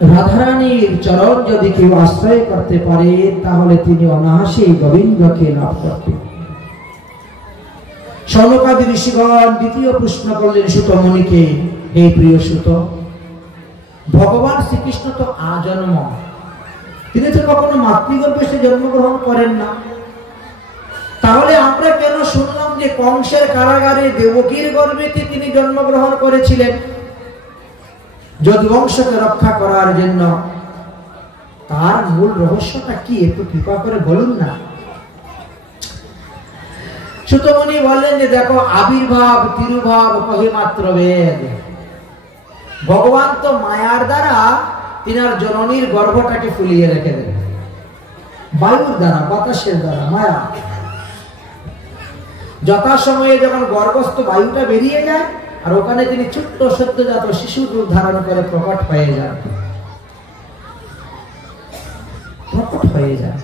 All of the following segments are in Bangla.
রাধারানীর চরণ যদি কেউ আশ্রয় করতে পারে তাহলে তিনি অনায়াসেই গোবিন্দকে লাভ করতে। সনকাদি ঋষিগণ দ্বিতীয় প্রশ্ন করলেন সুতমুনিকে, হে প্রিয় সুত, ভগবান শ্রীকৃষ্ণ তো আজন্ম, তিনি তো কখনো মাতৃগর্ভে সে জন্মগ্রহণ করেন না, তাহলে আমরা কেন শুনলাম যে কংসের কারাগারে দেবকীর গর্ভেতে তিনি জন্মগ্রহণ করেছিলেন যদুবংশকে রক্ষা করার জন্য? তার মূল রহস্যটা কি একটু কৃপা করে বলুন না। সুতমুনি বললেন যে দেখো, আবির্ভাব তিরুভাব কহে মাত্র বেদ। ভগবান তো মায়ার দ্বারা তিনার জননীর গর্ভটাকে ফুলিয়ে রেখে দেন, বায়ুর দ্বারা, বাতাসের দ্বারা, মায়া। যথাসময়ে যখন গর্ভস্থ বায়ুটা বেরিয়ে যায় আর ওখানে তিনি ছোট্ট সদ্যজাত শিশুর রূপ ধারণ করে প্রকট হয়ে যান, প্রকট হয়ে যান।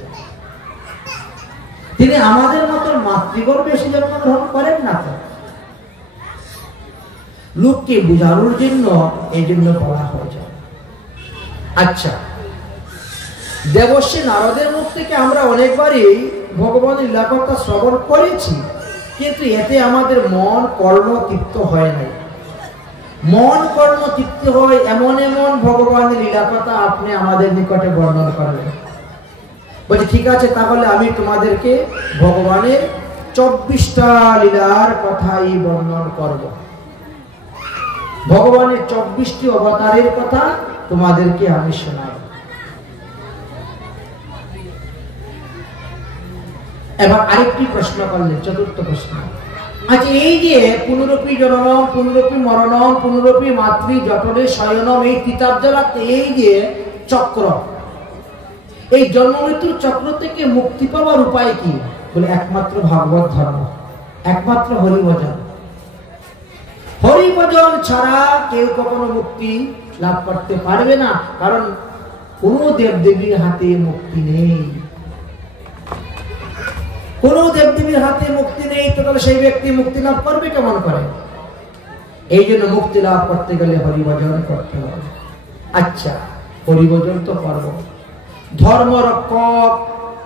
তিনি আমাদের মতো মাতৃগর্ভে এসে জন্মগ্রহণ করেন না তো, লোককে বুঝানোর জন্য এই জন্য বলা হয়েছে। আচ্ছা, দেবর্ষি নারদের মুখ থেকে আমরা অনেকবারই ভগবানের লীলাকথা শ্রবণ করেছি, কিন্তু এতে আমাদের মন কর্ম তৃপ্ত হয় নাই। মন কর্ম তৃপ্ত হয় এমন এমন ভগবানের লীলাকথা আপনি আমাদের নিকটে বর্ণন করলেন। বলছি ঠিক আছে, তাহলে আমি তোমাদেরকে ভগবানের 24টা লীলার কথাই বর্ণন করব। ভগবানের 24টি অবতারের কথা তোমাদেরকে আমি শোনাব। এবার আরেকটি প্রশ্ন করলেন, চতুর্থ প্রশ্ন। আচ্ছা, এই যে পুনরূপী জননম, পুনরূপী মরণম, পুনরূপী মাতৃ জটরে শয়নম, এই তিতাবজলাতে এই যে চক্র, এই জন্ম মৃত্যুর চক্র থেকে মুক্তি পাওয়ার উপায় কি? বলে একমাত্র ভাগবত ধর্ম, একমাত্র হরিভজন। হরিভজন ছাড়া কেউ কখনো মুক্তি লাভ করতে পারবে না, কারণ কোন দেবদেবীর হাতে মুক্তি নেই। কোন দেবদেবীর হাতে মুক্তি নেই, তো তাহলে সেই ব্যক্তি মুক্তি লাভ করবে কেমন করে? এই জন্য মুক্তি লাভ করতে গেলে হরিভজন করতে হবে। আচ্ছা, হরিভজন তো করব। ধর্ম রক্ষক,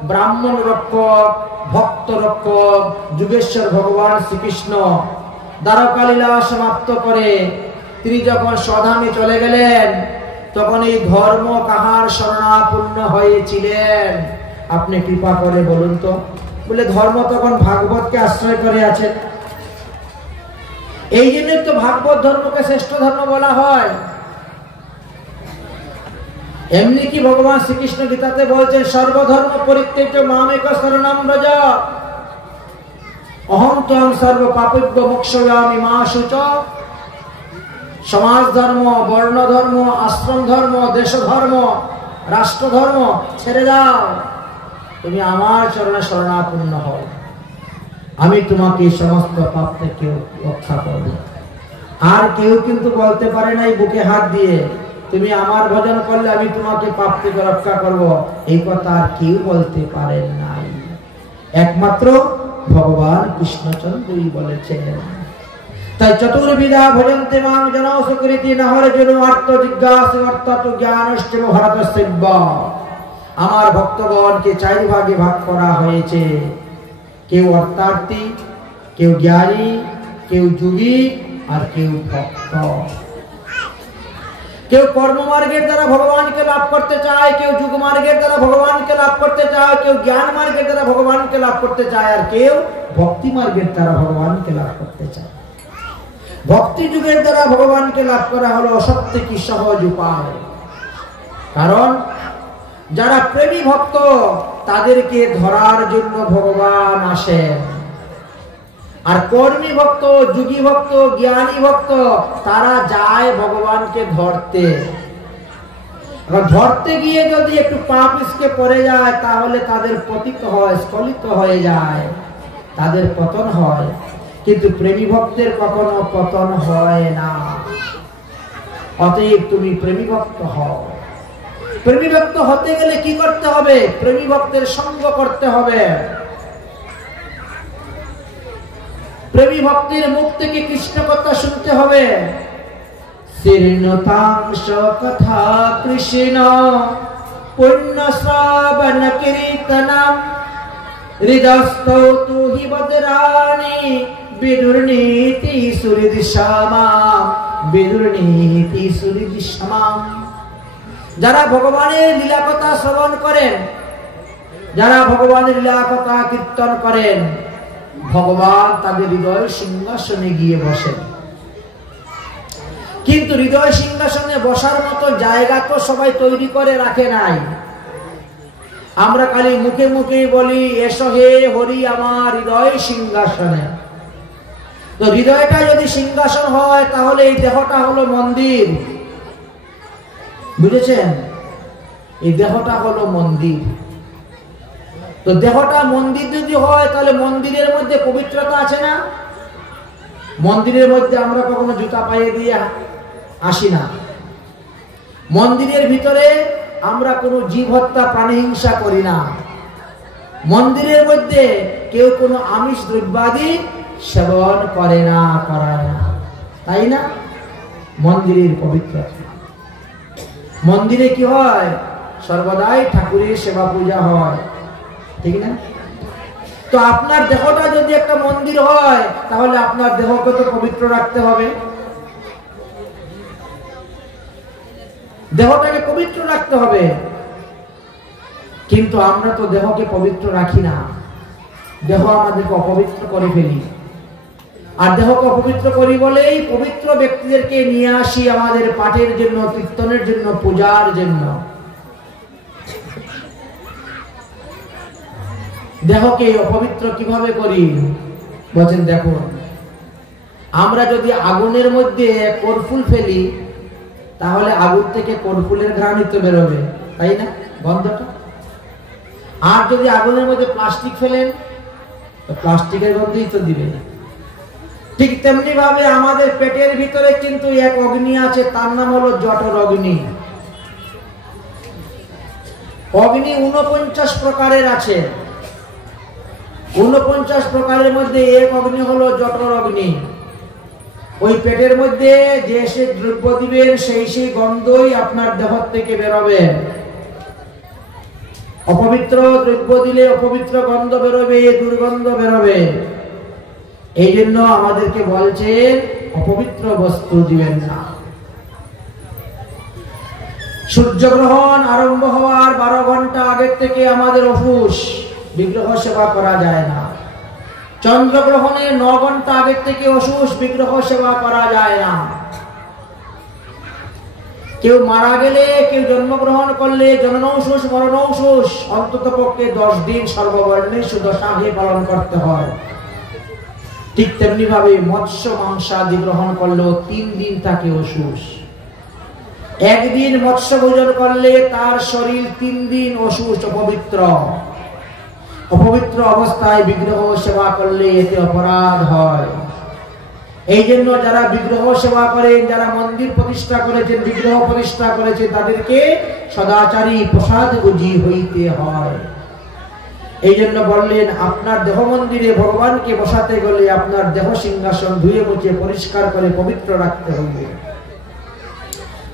ব্রাহ্মণ রক্ষক, ভক্ত রক্ষক যুগেশ্বর ভগবান শ্রীকৃষ্ণ দ্বারকা লীলা সমাপ্ত করে তিনি যখন স্বধামে চলে গেলেন, তখন এই ধর্ম কাহার শরণাপন্ন হয়েছিলেন? আপনি কৃপা করে বলুন তো। বলে ধর্ম তখন ভাগবতকে আশ্রয় করে আছেন। এই জন্য তো ভাগবত ধর্মকে শ্রেষ্ঠ ধর্ম বলা হয়। এমনি কি ভগবান শ্রীকৃষ্ণ গীতাতে বলছেন, সর্বধর্ম পরিত্যজ্য মামেক শরণং ব্রজ, অহং ত্বং সর্ব পাপেভ্যো মোক্ষয়ামি মা শুচ। সমাজ ধর্ম, বর্ণ ধর্ম, আশ্রম ধর্ম, দেশ ধর্ম, রাষ্ট্র ধর্ম ছেড়ে দাও, তুমি আমার চরণে শরণাপন্ন হও, আমি তোমাকে সমস্ত পাপ থেকে রক্ষা করব। আর কেউ কিন্তু বলতে পারে নাই বুকে হাত দিয়ে, তুমি আমার ভজন করলে আমি তোমাকে পাপ থেকে রক্ষা করব, এই কথা আর কেউ বলতে পারেন নাই। একমাত্র ভগবান কৃষ্ণচন্দ্রই বলেছেন। তাই চতুর্বিধা ভজন্তে মাং জনৌ সুকৃতি নহর জনু অর্থ জিজ্ঞাসু অর্থাৎ জ্ঞানশ্চ ভারতস্যৈব। আমার ভক্তগণকে 4 ভাগে ভাগ করা হয়েছে, কেউ অর্থার্থী, কেউ জ্ঞানী, কেউ যোগী, আর কেউ ভক্ত। কেউ কর্মমার্গের দ্বারা ভগবানকে লাভ করতে চায়, কেউ যুগ মার্গের দ্বারা ভগবানকে লাভ করতে চায়, কেউ জ্ঞান মার্গের দ্বারা ভগবানকে লাভ করতে চায়, আর কেউ ভক্তি মার্গের দ্বারা ভগবানকে লাভ করতে চায়। ভক্তি যুগের দ্বারা ভগবানকে লাভ করা হলো সবথেকে সহজ উপায়, কারণ যারা প্রেমী ভক্ত তাদেরকে ধরার জন্য ভগবান আসেন, আর কর্মী ভক্ত, যোগী ভক্ত, জ্ঞানী ভক্ত তারা যায় ভগবানকে ধরতে। ধরতে গিয়ে যদি একটু পাপ ইসকে পড়ে যায় তাহলে তাদের পতিত হয়, স্খলিত হয়ে যায়, তাদের পতন হয়। কিন্তু প্রেমী ভক্তের কখনো পতন হয় না। অতএব তুমি প্রেমী ভক্ত হও। প্রেমী ভক্ত হতে গেলে কি করতে হবে? প্রেমী ভক্তের সঙ্গ করতে হবে। প্রেমী ভক্তের মুখ থেকে কৃষ্ণ কথা শুনতে হবে। শৃণুতাংশ কথা কৃষ্ণ পুণ্য শ্রবণ কীর্তনম হৃদস্তৌতু হি বদরাণি বিদুর্নীতি সুহৃদিশামা বিদুর্নীতি সুহৃদিশামা। যারা ভগবানের লীলা কথা শ্রবণ করেন, যারা ভগবানের লীলা কথা কীর্তন করেন, ভগবান তাদের হৃদয় সিংহাসনে গিয়ে বসেন। কিন্তু হৃদয় সিংহাসনে বসার মতো জায়গা তো সবাই তৈরি করে রাখে নাই। আমরা খালি মুখে মুখে বলি এসো হে হরি আমার হৃদয় সিংহাসনে। তো হৃদয়টা যদি সিংহাসন হয় তাহলে এই দেহটা হলো মন্দির, বুঝেছেন? এই দেহটা হলো মন্দির। তো দেহটা মন্দির যদি হয় তাহলে মন্দিরের মধ্যে পবিত্রতা আছে না? মন্দিরের মধ্যে আমরা কখনো জুতা পায়ে দিয়ে আসি না। মন্দিরের ভিতরে আমরা কোনো জীব হত্যা প্রাণী হিংসা করি না। মন্দিরের মধ্যে কেউ কোনো আমিষ দ্রব্যাদি সেবন করে না, করায় না, তাই না? মন্দিরের পবিত্রতা। মন্দিরে কি হয়? সর্বদাই ঠাকুরের সেবা পূজা হয়, ঠিক না? তো আপনার দেহটা যদি একটা মন্দির হয় তাহলে আপনার দেহকে তো পবিত্র রাখতে হবে, দেহটাকে পবিত্র রাখতে হবে। কিন্তু আমরা তো দেহকে পবিত্র রাখি না, দেহ আমাদেরকে অপবিত্র করে ফেলি। আর দেহকে অপবিত্র করি বলেই পবিত্র ব্যক্তিদেরকে নিয়ে আসি আমাদের পাঠের জন্য, কীর্তনের জন্য, পূজার জন্য। দেহকে অপবিত্র কিভাবে করি বলছেন? দেখো, আমরা যদি আগুনের মধ্যে কর্পূর ফেলি তাহলে আগুন থেকে কর্পূরের ঘ্রাণ তো বেরোবে, তাই না? গন্ধটা। আর যদি আগুনের মধ্যে প্লাস্টিক ফেলেন তো প্লাস্টিকের গন্ধই তো দিবে। ঠিক তেমনি ভাবে আমাদের পেটের ভিতরে কিন্তু এক অগ্নি আছে, তার নাম হলো জঠর অগ্নি। অগ্নি 49 প্রকারের আছে। 49 প্রকারের মধ্যে এক অগ্নি হলো জঠর অগ্নি। ওই পেটের মধ্যে যে সে দ্রব্য দিবেন সেই গন্ধই আপনার দেহ থেকে বেরোবে। অপবিত্র দ্রব্য দিলে অপবিত্র গন্ধ বেরোবে, দুর্গন্ধ বেরোবে। এই জন্য আমাদেরকে বলছেন অপবিত্র বস্তু দিবেন না। সূর্যগ্রহণ আরম্ভ হওয়ার 12 ঘন্টা আগের থেকে আমাদের অফুস বিগ্রহ সেবা করা যায় না। চন্দ্রগ্রহণের 9 ঘন্টা আগের থেকে অসুস বিগ্রহ সেবা করা যায় না। কেউ মারা গেলে, কেউ জন্মগ্রহণ করলে জননৌষুস মরণৌষুস অন্তত পক্ষে 10 দিন সর্ববর্ণে সুদশাহে পালন করতে হয়। ঠিক তেমনি ভাবে মৎস্য মাংসাদি গ্রহণ করলেও 3 দিন তাকে অসুস। একদিন মৎস্য ভোজন করলে তার শরীর 3 দিন অসুস, অপবিত্র। অপবিত্র অবস্থায় বিগ্রহ সেবা করলে এতে অপরাধ হয়। এই জন্য যারা বিগ্রহ সেবা করেন, যারা মন্দির প্রতিষ্ঠা করেছেন, বিগ্রহ প্রতিষ্ঠা করেছেন, তাদেরকে সদাচারী প্রসাদভোজী হইতে হয়। এই জন্য বললেন আপনার দেহ মন্দিরে ভগবানকে বসাতে গেলে আপনার দেহ সিংহাসন ধুয়ে মুছে পরিষ্কার করে পবিত্র রাখতে হবে,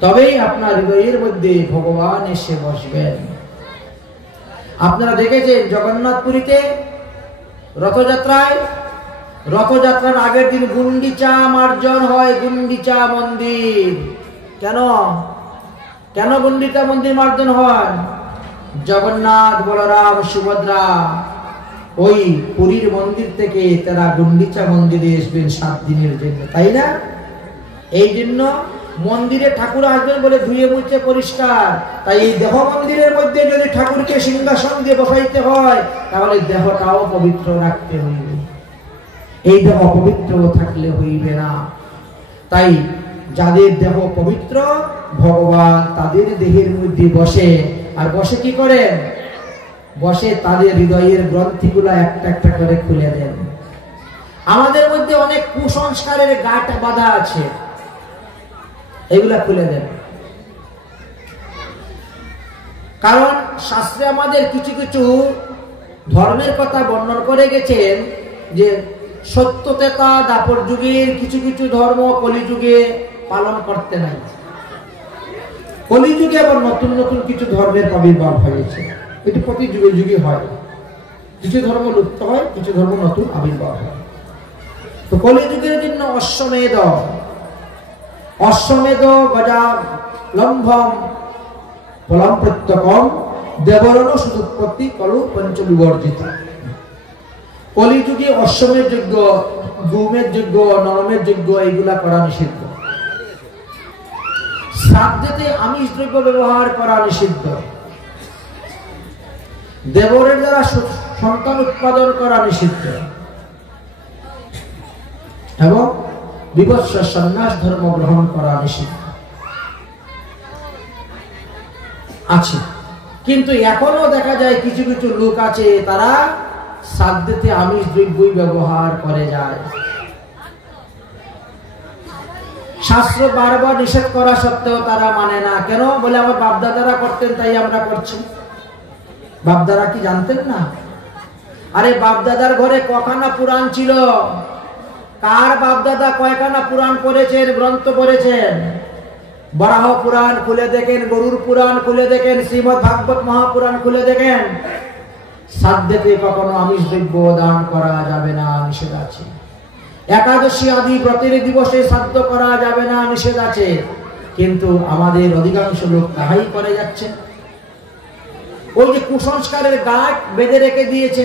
তবেই আপনার হৃদয়ের মধ্যে ভগবান এসে বসবেন। আপনারা দেখেছেন জগন্নাথপুরীতে রথযাত্রার আগের দিন গুন্ডিচা মার্জন হয়, গুন্ডিচা মন্দির। কেন গুন্ডিচা মন্দির মার্জন হয়? জগন্নাথ, বলরাম, সুভদ্রা ওই পুরীর মন্দির থেকে তারা গুন্ডিচা মন্দিরে আসবেন 7 দিনের জন্য, তাই না? এই জন্য মন্দিরে ঠাকুর আসবেন বলে ধুয়ে মুছে পরিষ্কার। তাই এই দেহ মন্দিরের মধ্যে যদি ঠাকুরকে সিংহাসন দিয়ে বসাইতে হয় তাহলে দেহটাও পবিত্র রাখতে হইবে। এই দেহ পবিত্র থাকলে হইবে না। তাই যাদের দেহ পবিত্র ভগবান তাদের দেহের মধ্যে বসে। আর বসে কি করেন? বসে তাদের হৃদয়ের গ্রন্থিগুলা একটা একটা করে খুলে দেন। আমাদের মধ্যে অনেক কুসংস্কারের গাঁট বাঁধা আছে, এগুলা খুলে দেন। কারণ শাস্ত্রে আমাদের কিছু কিছু ধর্মের কথা বর্ণন করে গেছেন যে সত্যতেতা দাপর যুগের কিছু কিছু ধর্ম কলিযুগে পালন করতে নাই। কলিযুগে আবার নতুন নতুন কিছু ধর্মের আবির্ভাব হয়েছে। এটি প্রতি যুগে যুগে হয়, কিছু ধর্ম লুপ্ত হয়, কিছু ধর্ম নতুন আবির্ভাব হয়। তো কলিযুগের জন্য অশ্বমেধ গজা লম্ভম ফলম প্রত্যকম দেবরণ সুদুৎপত্তি কলু পঞ্চবিবর্জিত। কলিযুগে অশ্বমের যজ্ঞ, গুমের যজ্ঞ, নরমের যজ্ঞ এগুলা করা নিষিদ্ধ। শ্রাদ্ধেতে আমিষ দ্রব্য ব্যবহার করা নিষিদ্ধ। দেবরের দ্বারা সন্তান উৎপাদন করা নিষিদ্ধ এবং বিভৎস সন্ন্যাস ধর্ম গ্রহণ করা নিষিদ্ধ আছে। কিন্তু এখনো দেখা যায় কিছু কিছু লোক আছে, তারা শ্রাদ্ধেতে আমিষ দ্রব্যই ব্যবহার করে যায়। শাস্ত্র বারবার নিষেধ করা সত্ত্বেও তারা মানে না। কেন? বলে আমার বাপদাদারা করতেন তাই আমরা করছি। বাপদাদা কি জানতেন না? আরে বাপদাদার ঘরে কখানা পুরাণ ছিল? কার বাপদাদা কয়খানা পুরাণ পড়েছেন, গ্রন্থ পড়েছেন? বরাহ পুরাণ খুলে দেখেন, গরুর পুরাণ খুলে দেখেন, শ্রীমদ ভাগবত মহাপুরাণ খুলে দেখেন। শ্রাদ্ধেতে কখনো আমিষ দ্রব্য দান করা যাবে না, নিষেধ আছে। একাদশী আদি ব্রতের দিবসে শ্রাদ্ধ করা যাবে না, নিষেধ আছে। কিন্তু আমাদের অধিকাংশ লোক তাহাই করে যাচ্ছে। ওই যে কুসংস্কারের গাঁট বেঁধে রেখে দিয়েছে,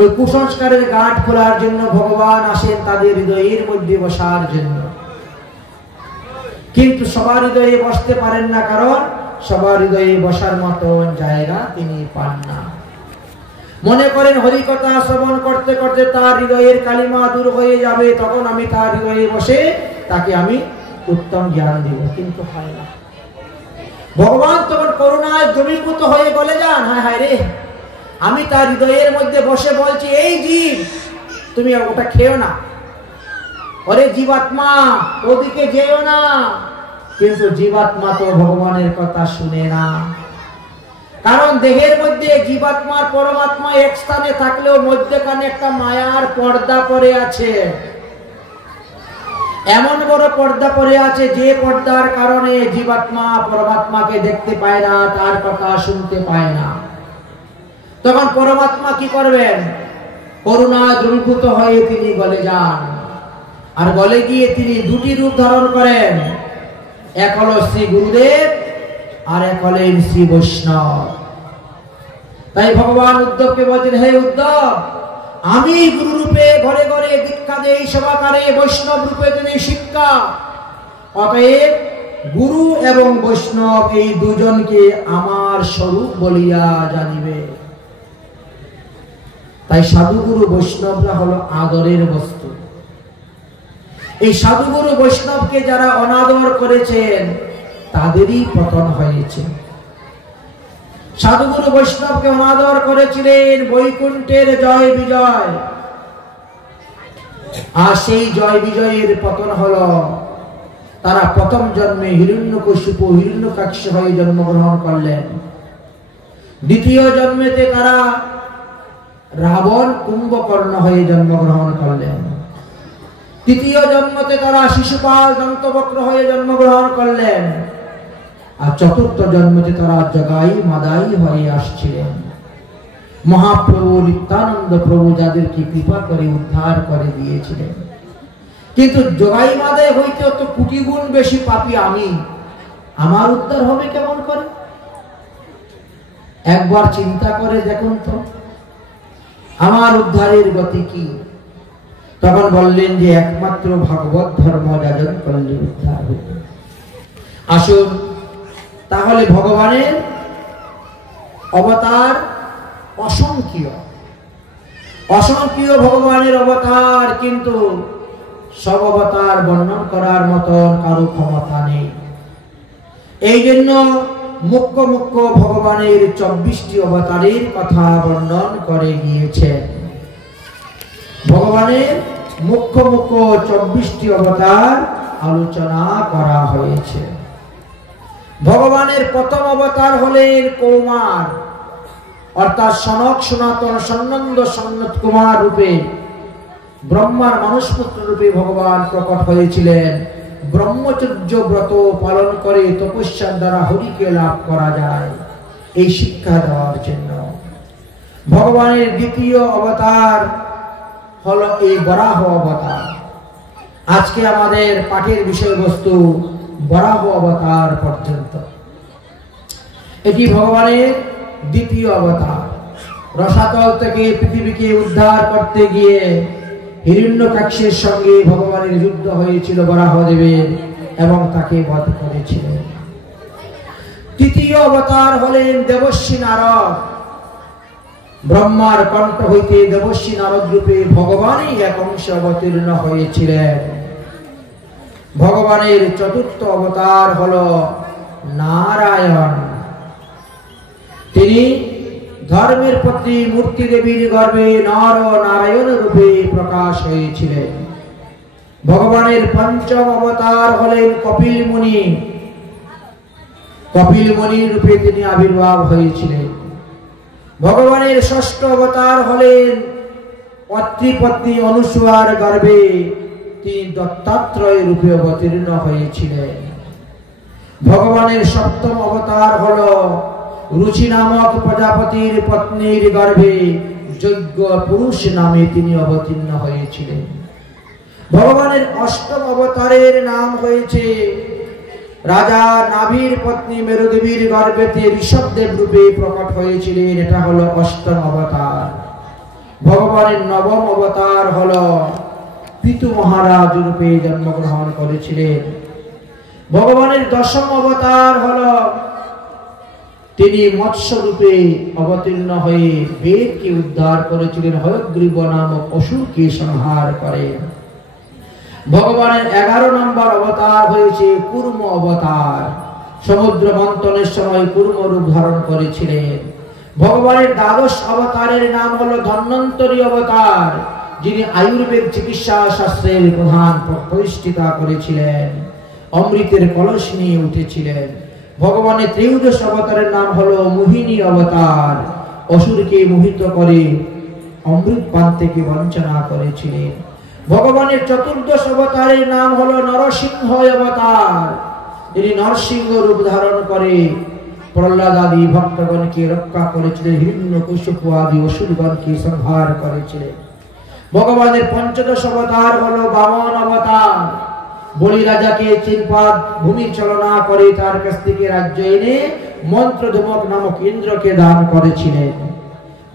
ওই কুসংস্কারের গাঁট খোলার জন্য ভগবান আসেন তাদের হৃদয়ের মধ্যে বসার জন্য। কিন্তু সবার হৃদয়ে বসতে পারেন না, কারণ সবার হৃদয়ে বসার মতন জায়গা তিনি পান না। মনে করেন হরিকথা শ্রবণ করতে করতে তার হৃদয়ের কালিমা দূর হয়ে যাবে, তখন আমি তার হৃদয়ে বসে তাকে আমি উত্তম জ্ঞান দিব, কিন্তু হয় না। ভগবান তখন করুণায় দ্রবীভূত হয়ে বলে যান, হায় হায় রে, আমি তার হৃদয়ের মধ্যে বসে বলছি, এই জীব তুমি ওটা খেও না, ওরে জীবাত্মা ওদিকে যেও না। কিন্তু জীবাত্মা তো ভগবানের কথা শুনে না, কারণ দেহের মধ্যে জীবাত্মার পরমাত্মা এক স্থানে থাকলেও মধ্যখানে একটা মায়ার পর্দা পড়ে আছে। এমন বড় পর্দা পড়ে আছে যে পর্দার কারণে জীবাত্মা পরমাত্মাকে দেখতে পায় না, তার কথা শুনতে পায় না। তখন পরমাত্মা কি করবেন? করুণা দ্রবীভূত হয়ে তিনি গলে যান, আর গলে গিয়ে তিনি দুটি রূপ ধারণ করেন। এক হলো শ্রী গুরুদেব, আর এক হলেন শ্রী বৈষ্ণব। তাই ভগবান উদ্ধবকে বলছেন, হে উদ্ধব, আমি গুরু রূপে ঘরে ঘরে দীক্ষা দেই, সভাকারে বৈষ্ণব রূপে তিনি শিক্ষা। অতএব গুরু এবং বৈষ্ণব এই দুজনকে আমার স্বরূপ বলিয়া জানিবে। তাই সাধুগুরু বৈষ্ণবরা হলো আদরের বস্তু। এই সাধুগুরু বৈষ্ণবকে যারা অনাদর করেছেন তাদেরই পতন হয়েছে। সাধুগুরু বৈষ্ণবকে অনাদর করেছিলেন বৈকুণ্ঠের জয় বিজয়, আর সেই জয় বিজয়ের পতন হলো তারা প্রথম জন্মে হিরণ্যকশিপু হিরণ্যকাক্ষ হয়ে জন্মগ্রহণ করলেন। দ্বিতীয় জন্মেতে তারা রাবণ কুম্ভকর্ণ হয়ে জন্মগ্রহণ করলেন। তৃতীয় জন্মতে তারা শিশুপাল দন্তবক্র হয়ে জন্মগ্রহণ করলেন। আর চতুর্থ জন্মতে তারা জগাই মাদাই হয়ে আসছিলেন। মহাপ্রভু নিত্যানন্দ প্রভু যাদেরকে কৃপা করে উদ্ধার করে দিয়েছিলেন। কিন্তু জগাই মাদাই হইতে তো কোটি গুণ বেশি পাপী আমি, আমার উদ্ধার হবে কেমন করে? একবার চিন্তা করে দেখুন তো আমার উদ্ধারের গতি কি? তখন বললেন যে একমাত্র ভাগবত ধর্ম যাজন করলে উদ্ধার হবে। আসুন তাহলে ভগবানের অবতার অসংখ্য, অসংখ্য ভগবানের অবতার, কিন্তু সব অবতার বর্ণন করার মতন কারো ক্ষমতা নেই। এই জন্য মুখ্য মুখ্য ভগবানের 24টি অবতারের কথা বর্ণন করে গিয়েছেন। ভগবানের মুখ্য মুখ্য 24টি অবতার আলোচনা করা হয়েছে। ভগবানের প্রথম অবতার হলেন কৌমার, অর্থাৎ সনক সনাতন সন্নন্দ সন্নত কুমার রূপে ব্রহ্মার মানুষপুত্র রূপে ভগবান প্রকট হয়েছিলেন ব্রহ্মচর্য ব্রত পালন করে তপস্যার দ্বারা হরিকে লাভ করা যায়, এই শিক্ষা দেওয়ার জন্য ভগবানের দ্বিতীয় অবতার হলো এই বরাহ অবতার। আজকে আমাদের পাঠের বিষয়বস্তু বরাহ অবতার পর্যন্ত। এটি ভগবানের দ্বিতীয় অবতার। রসাতল থেকে পৃথিবীকে উদ্ধার করতে গিয়ে হিরণ্যকশ্যের সঙ্গে ভগবানের যুদ্ধ হয়েছিল বরাহদেবের, এবং তাকে বধ করেছিলেন। তৃতীয় অবতার হলেন দেবর্ষি নারদ। ব্রহ্মার কণ্ঠ হইতে দেবর্ষি নারদ রূপে ভগবানই এক অংশ অবতীর্ণ হয়েছিলেন। ভগবানের চতুর্থ অবতার হল নারায়ণ। তিনি ধর্মের পত্নী মূর্তি দেবীর গর্ভে নর নারায়ণ রূপে প্রকাশ হয়েছিলেন। ভগবানের পঞ্চম অবতার হলেন কপিল মুনি। কপিল মুনি রূপে তিনি আবির্ভাব হয়েছিলেন। ভগবানের ষষ্ঠ অবতার হলেন অত্রিপত্নী অনুসূয়ার গর্ভে তিনি দত্তাত্রেয় রূপে অবতীর্ণ হয়েছিলেন। ভগবানের সপ্তম অবতার হল রুচি নামক প্রজাপতির পত্নীর গর্ভে যজ্ঞ পুরুষ নামে তিনি অবতীর্ণ হয়েছিলেন। ভগবানের অষ্টম অবতারের নাম হয়েছে রাজা নাভির পত্নী মেরুদেবীর গর্ভেতে ঋষভদেব রূপে প্রকট হয়েছিলেন। এটা হলো অষ্টম অবতার। ভগবানের নবম অবতার হলো পিতু মহারাজ রূপে জন্মগ্রহণ করেছিলেন। ভগবানের দশম অবতার হলো তিনি মৎস্য রূপে অবতীর্ণ হয়ে বেদকে উদ্ধার করেছিলেন, হয়গ্রীব নামক অসুরকে সংহার করেন। ভগবানের 11 নম্বর অবতার হয়েছে কুর্ম অবতার। সমুদ্র মন্থনের সময় কুর্ম রূপ ধারণ করেছিলেন। ভগবানের দ্বাদশ অবতারের নাম হলো ধন্বন্তরী অবতার, যিনি আয়ুর্বেদ চিকিৎসা শাস্ত্রের প্রধান প্রতিষ্ঠা করেছিলেন। অমৃতের কলস নিয়ে উঠেছিলেন। ভগবানের ত্রয়োদশ অবতারের নাম হলো মোহিনী অবতার। অসুরকে মোহিত করে অমৃত পান থেকে বঞ্চনা করেছিলেন। ভগবানের চতুর্দশ অবতারের নাম হলো নরসিংহ অবতার। তিনি নরসিংহ রূপ ধারণ করে প্রহ্লাদ আদি ভক্তগণকে রক্ষা করেছিলেন, হিরণ্যকশিপু আদি অসুরগণকে সংহার করেছিলেন। ভগবানের পঞ্চদশ অবতার হলো বামন অবতার। বলি রাজাকে চিরপাদ ভূমি চলনা করে তার কাছ থেকে রাজ্য এনে মন্ত্রধুমক নামক ইন্দ্রকে দান করেছিলেন।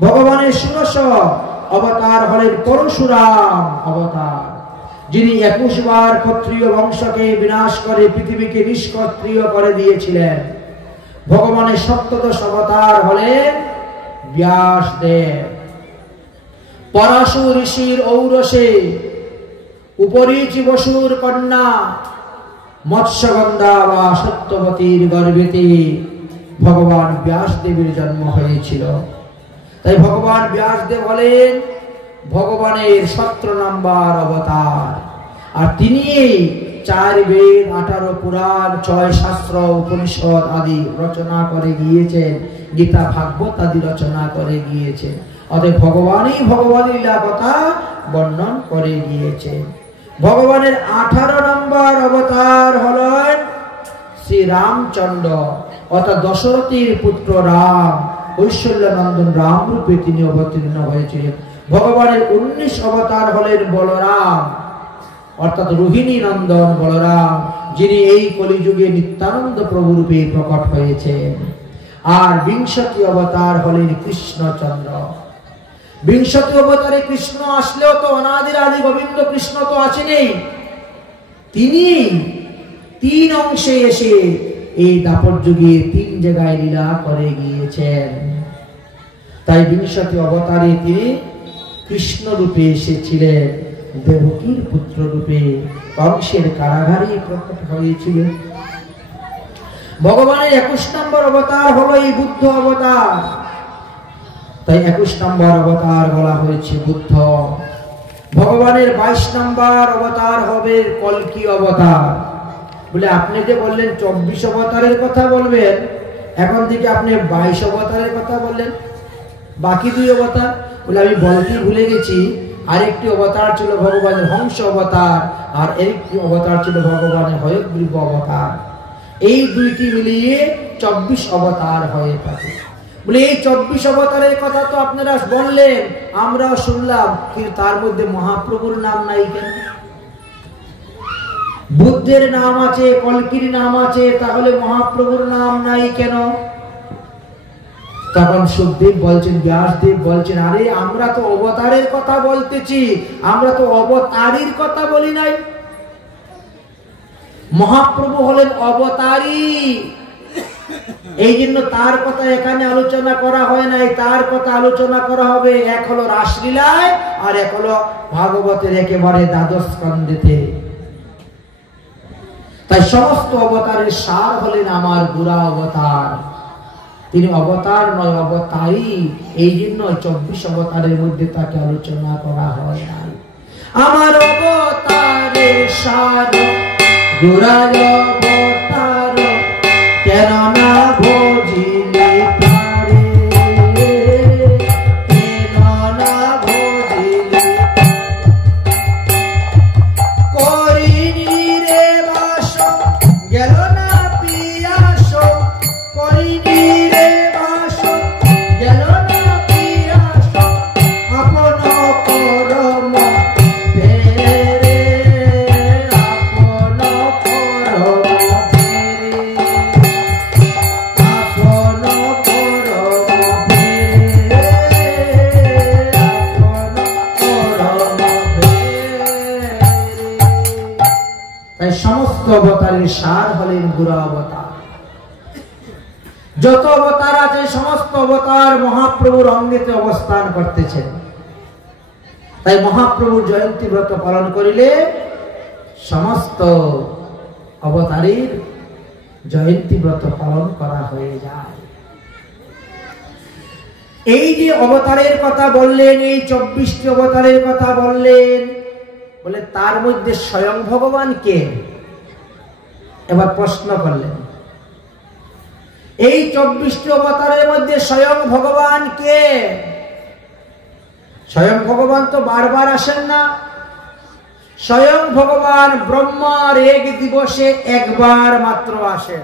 ভগবানের ষোড়শ অবতার হলেন পরশুরাম অবতার, যিনি 21 বার ক্ষত্রিয় বংশকে বিনাশ করে পৃথিবীকে নিষ্ক্ষত্রিয় করে দিয়েছিলেন। ভগবানের সপ্তদশ অবতার হলেন ব্যাসদেব। পরাশু ঋষির ঔরসে উপরিচি বসুর কন্যা মৎস্যগন্ধা বা সত্যবতীর গর্ভেতে ভগবান ব্যাসদেবের জন্ম হয়েছিল। তাই ভগবান ব্যাসদেব হলেন ভগবানের 17 নম্বর অবতার। আর তিনি 4 বেদ, 18 পুরাণ, 6 শাস্ত্র, উপনিষদ আদি রচনা করে গিয়েছেন। গীতা ভাগবত আদি রচনা করে গিয়েছেন। অতএব ভগবানই ভগবানের লীলা কথা বর্ণন করে গিয়েছেন। ভগবানের 18 নম্বর অবতার হলেন শ্রী রামচন্দ্র, অর্থাৎ দশরথীর পুত্র রাম, ঐশ্বর্য নন্দন রাম রূপে তিনি অবতীর্ণ হয়েছিলেন। ভগবানের 19 অবতার হলেন বলরাম, অর্থাৎ রোহিণী নন্দন বলরাম, যিনি এই কলিযুগে নিত্যানন্দ প্রভু রূপে প্রকট হয়েছেন। আর 20 অবতার হলেন কৃষ্ণচন্দ্র। 20 অবতারে কৃষ্ণ আসলেও তো অনাদির আদি গোবিন্দ কৃষ্ণ তো আছেনই, তিনি 3 অংশে এসে এই দাপর যুগে 3 জায়গায় লীলা করে গিয়েছেন। তাই 20 অবতারে তিনি কৃষ্ণ রূপে এসেছিলেন, দেবকীর পুত্র রূপে কংসের কারাগারে প্রকট হয়েছিলেন। ভগবানের 21 নম্বর অবতার হলো এই বুদ্ধ অবতার। তাই 21 নম্বর অবতার বলা হয়েছে বুদ্ধ। ভগবানের 22 নম্বর অবতার হবে কল্কি অবতার। বলে আপনি যে বললেন 24 অবতারের কথা বলবেন, এখন থেকে আপনি 22 অবতারের কথা বললেন, বাকি 2 অবতার? বলে আমি বলতে ভুলে গেছি, আরেকটি অবতার ছিল ভগবানের হংস অবতার, আর আরেকটি অবতার ছিল ভগবানের হয়গ্রীব অবতার। এই দুইটি মিলিয়ে 24 অবতার হয়ে থাকে। বলে এই 24 অবতারের কথা তো আপনারা বললেন, আমরাও শুনলাম, কিন্তু তার মধ্যে মহাপ্রভুর নাম নাই কেন? বুদ্ধের নাম আছে, কল্কির নাম আছে, তাহলে মহাপ্রভুর নাম নাই কেন? তখন সুখদেব বলছেন, ব্যাসদেব বলছেন, আরে আমরা তো অবতারের কথা বলতেছি, আমরা তো অবতারীর কথা বলি নাই। মহাপ্রভু হলেন অবতারী, এই জন্য তার কথা এখানে আলোচনা করা হয় নাই, তার কথা আলোচনা করা হবে। এক হলো রাসলীলায়, আর এক হলো ভাগবতের একেবারে দ্বাদশ স্কন্ধেতে। তাই সমস্ত অবতারের সার হলেন আমার গুরা অবতার। তিনি অবতার নয়, অবতারী, এই জন্য 24 অবতারের মধ্যে তাকে আলোচনা করা হয় নাই। আমার অবতারের সার গুরা অবতার, কেন না ভজিলে পারে, কেন না ভজিলে করিনি রে বাস, গেল না পিয়াস, করিনি রে বাস, গেল না পিয়াস, আপন করম ফেরে, আপন করম ফেরে, আপন করম ফেরে, আপন করম ফেরে। তাই সমস্ত অবতারের সার হলেন গুরু অবতার। যত অবতার আছে সমস্ত অবতার মহাপ্রভুর অঙ্গেতে অবস্থান করতেছেন। তাই মহাপ্রভুর জয়ন্তী ব্রত পালন করিলে সমস্ত অবতারীর জয়ন্তী ব্রত পালন করা হয়ে যায়। এই যে অবতারের কথা বললেন, এই 24টি অবতারের কথা বললেন, বলে তার মধ্যে স্বয়ং ভগবান কে? এবার প্রশ্ন করলেন, এই 24টি অবতারের মধ্যে স্বয়ং ভগবান কে? স্বয়ং ভগবান তো বারবার আসেন না। স্বয়ং ভগবান ব্রহ্মার এক দিবসে একবার মাত্র আসেন।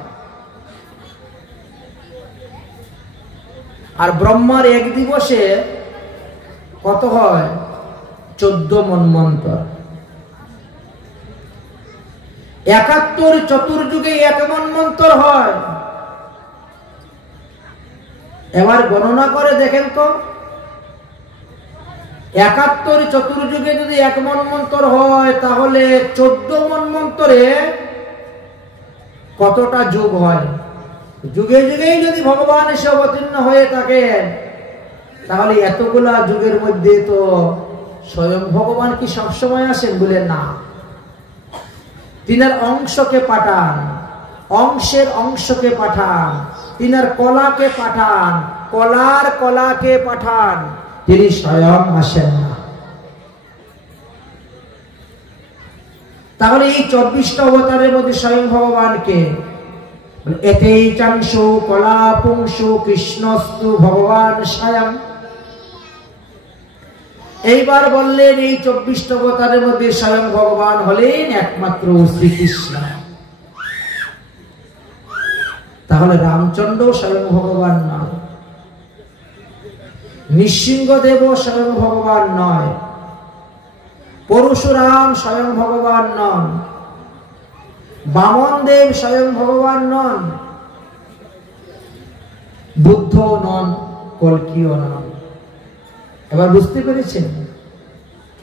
আর ব্রহ্মার এক দিবসে কত হয়? 14 মন্বন্তর। 71 চতুর্যুগে 1 মন্বন্তর হয়। এবার গণনা করে দেখেন তো, 71 চতুর্যুগে যদি 1 মন্বন্তর হয়, তাহলে 14 মন্বন্তরে কতটা যুগ হয়? যুগে যুগেই যদি ভগবান এসে অবতীর্ণ হয়ে থাকেন, তাহলে এতগুলা যুগের মধ্যে তো স্বয়ং ভগবান কি সবসময় আসেন? বলে না, তিনার অংশকে পাঠান, অংশের অংশকে পাঠান, তিনার কলাকে পাঠান, কলার কলাকে পাঠান, তিনি স্বয়ং আসেন না। তাহলে এই 24টা অবতারের মধ্যে স্বয়ং ভগবানকে এতেই চাংশু কলা পুংশু কৃষ্ণস্তু ভগবান স্বয়ং। এইবার বললেন এই 24টা অবতারের মধ্যে স্বয়ং ভগবান হলেন একমাত্র শ্রীকৃষ্ণ। তাহলে রামচন্দ্র স্বয়ং ভগবান নয়, নৃসিংহদেব স্বয়ং ভগবান নয়, পরশুরাম স্বয়ং ভগবান নন, বামন দেব স্বয়ং ভগবান নন, বুদ্ধ নন, কল্কিও নন। এবার বুঝতে পেরেছেন?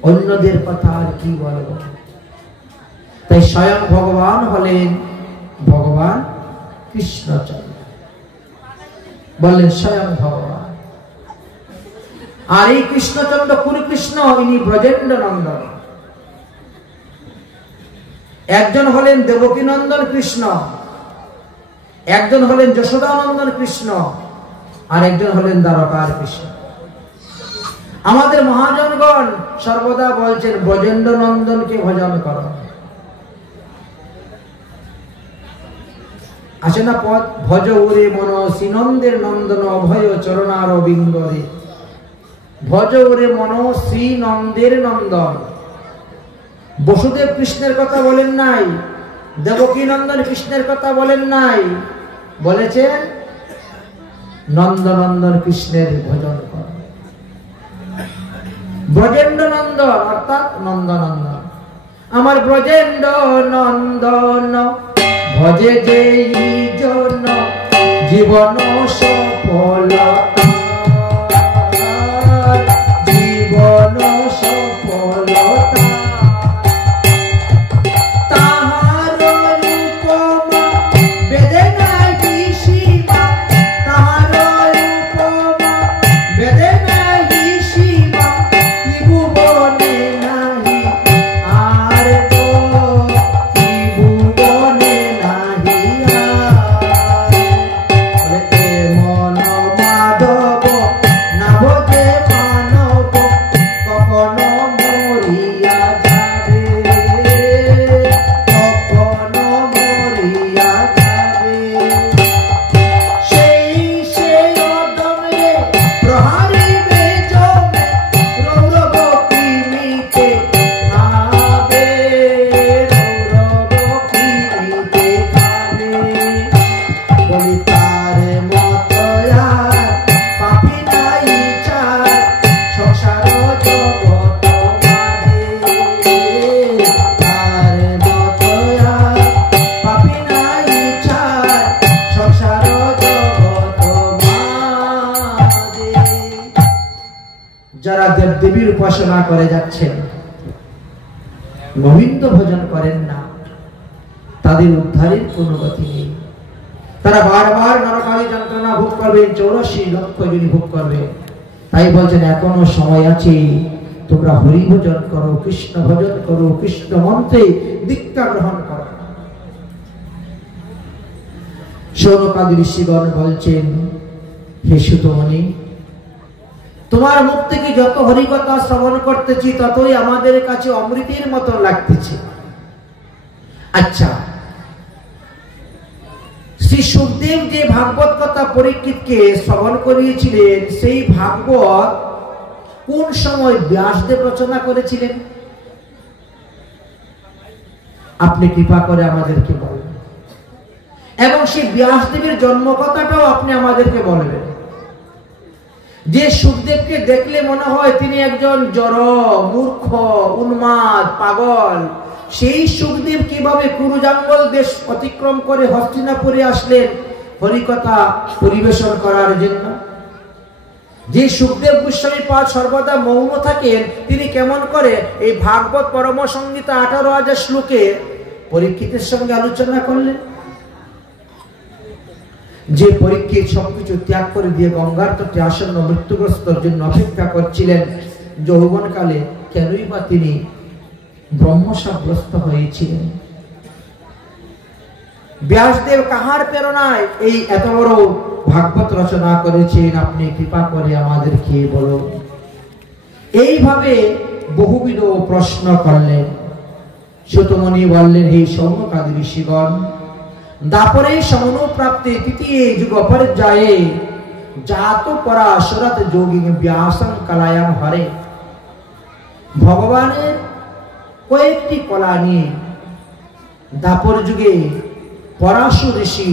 অন্যদের কথা আর কি বলব। তাই স্বয়ং ভগবান হলেন ভগবান কৃষ্ণচন্দ্র, বললেন স্বয়ং ভগবান। আর এই কৃষ্ণচন্দ্র কোন কৃষ্ণ? ইনি ব্রজেন্দ্র নন্দন। একজন হলেন দেবকী নন্দন কৃষ্ণ, একজন হলেন যশোদানন্দন কৃষ্ণ, আর একজন হলেন দ্বারকার কৃষ্ণ। আমাদের মহাজনগণ সর্বদা বলছেন ব্রজেন্দ্র নন্দনকে ভজন করো। আছে না পদ, ভজ উরে মন সিনন্দের নন্দন অভয় চরণার বিঙ্গরে। ভজ ওরে মন শ্রী নন্দের নন্দন। বসুদেব কৃষ্ণের কথা বলেন নাই, দেবকী নন্দন কৃষ্ণের কথা বলেন নাই, বলেছেন নন্দনন্দন কৃষ্ণের ভজন কর। ব্রজেন্দ্র নন্দন অর্থাৎ নন্দনন্দন। আমার ব্রজেন্দ্র নন্দন ভজে যেই জন জীবন সফলতা, জীবন সফলতা। তাহার উপমা বেদে নাহি সীমা, তাহার উপমা বেদে নাহি সীমা। ত্রিভুবনে নাহি আর গো, ত্রিভুবনে নাহি আর। মন মাধব না ভজে মানব, কখনো মরিয়া যাবে, কখনো মরিয়া যাবে। সেই সেই অদমে প্রহারিবে জমে, রৌরব কৃমিতে খাবে, রৌরব কৃমিতে খাবে। বলি তারে মত আর পাপি নাই চার, সংসার জগৎ মাঝে। তারে মত আর পাপি নাই চার, সংসার জগৎ মাঝে। যারা দেবদেবীর উপাসনা করে যাচ্ছেন, গোবিন্দ ভজন করেন না, তাদের উদ্ধারের কোনো গতি নেই। তারা বারবার নরকালী যন্ত্রণা ভোগ করবে, 84 লক্ষ যোনি ভোগ করবে। তাই বলছেন এখনো সময় আছে, তোমরা হরি ভজন করো, কৃষ্ণ ভজন করো, কৃষ্ণ মন্ত্রে দীক্ষা গ্রহণ করো। শৌনকাদি ঋষিগণ বলছেন, হে সুতমণি, তোমার মুখ থেকে যত হরিকথা শ্রবণ করতেছি ততই আমাদের কাছে অমৃতের মতো লাগতেছে। আচ্ছা, শ্রী সুখদেব যে ভাগবত কথা পরীক্ষিতকে শ্রবণ করিয়েছিলেন, সেই ভাগবত কোন সময় ব্যাসদেব রচনা করেছিলেন? আপনি কৃপা করে আমাদেরকে বলবেন, এবং সেই ব্যাসদেবের জন্ম কথাটাও আপনি আমাদেরকে বলবেন। যে সুখদেবকে দেখলে মনে হয় তিনি একজন জড়, মূর্খ, উন্মাদ, পাগল, সেই সুখদেব কিভাবে কুরুজাঙ্গল দেশ অতিক্রম করে হস্তিনাপুরে আসলেন হরিকথা পরিবেশন করার জন্য? যে সুখদেব গোস্বামী পাদ সর্বদা মৌন থাকেন, তিনি কেমন করে এই ভাগবত পরম সংহিতা 18,000 শ্লোকে পরীক্ষিতের সঙ্গে আলোচনা করলেন? যে পরীক্ষিত সবকিছু ত্যাগ করে দিয়ে গঙ্গার তটে আসন্ন মৃত্যুগ্রস্তর জন্য অপেক্ষা করছিলেন, যৌবনকালে কেনই বা তিনি ব্রহ্মসাপগ্রস্ত হয়েছিলেন? ব্যাসদেব কাহার প্রেরণায় এই এত বড় ভাগবত রচনা করেছেন? আপনি কৃপা করে আমাদেরকে বলুন। এইভাবে বহুবিধ প্রশ্ন করলেন। সুতমণি বললেন, হে শৌনকাদি ঋষিগণ, দাপরে সমনুপ্রাপ্তে তৃতীয় যুগ পর্যায়ে জাত পরাশরত যোগী ব্যাসং কলায়াম হরে। ভগবানের কয়েকটি কলা নিয়ে দাপর যুগে পরাশর ঋষি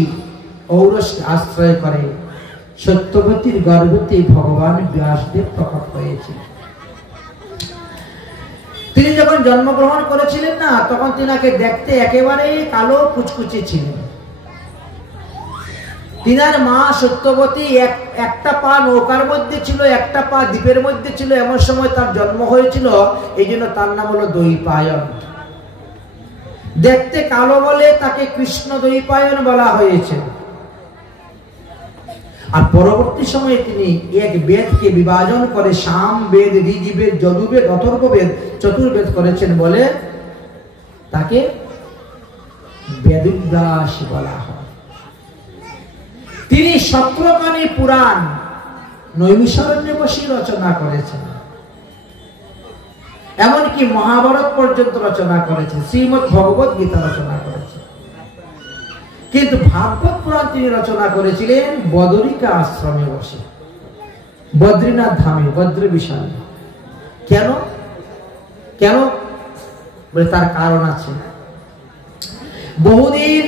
ঔরস আশ্রয় করে সত্যবতীর গর্ভতে ভগবান ব্যাসদেব প্রকট হয়েছিল। তিনি যখন জন্মগ্রহণ করেছিলেন না, তখন তিনাকে দেখতে একেবারে কালো কুচকুচে ছিলেন। তিনার মা সত্যবতী একটা পা নৌকার মধ্যে ছিল, একটা পা দ্বীপের মধ্যে ছিল, এমন সময় তার জন্ম হয়েছিল। এই জন্য তার নাম হলো দৈপায়ন। দেখতে কালো বলে তাকে কৃষ্ণ দৈপায়ন বলা হয়েছে। আর পরবর্তী সময়ে তিনি এক বেদকে বিভাজন করে সাম বেদ, ঋগ্বেদ, যজুর্বেদ, অথর্ববেদ, চতুর্বেদ করেছেন বলে তাকে বেদব্যাস বলা হয়। তিনি সপ্তকানী পুরাণ নৈমিষারণ্যবাসী রচনা করেছেন, এমনকি মহাভারত পর্যন্ত রচনা করেছেন, শ্রীমদ ভগবত গীতা রচনা করেছেন। কিন্তু ভাগবত পুরাণ তিনি রচনা করেছিলেন বদরিকা আশ্রমে বসে। বদ্রীনাথ ধামে, বদ্র বিশাল। কেন কেন বলে তার কারণ আছে। বহুদিন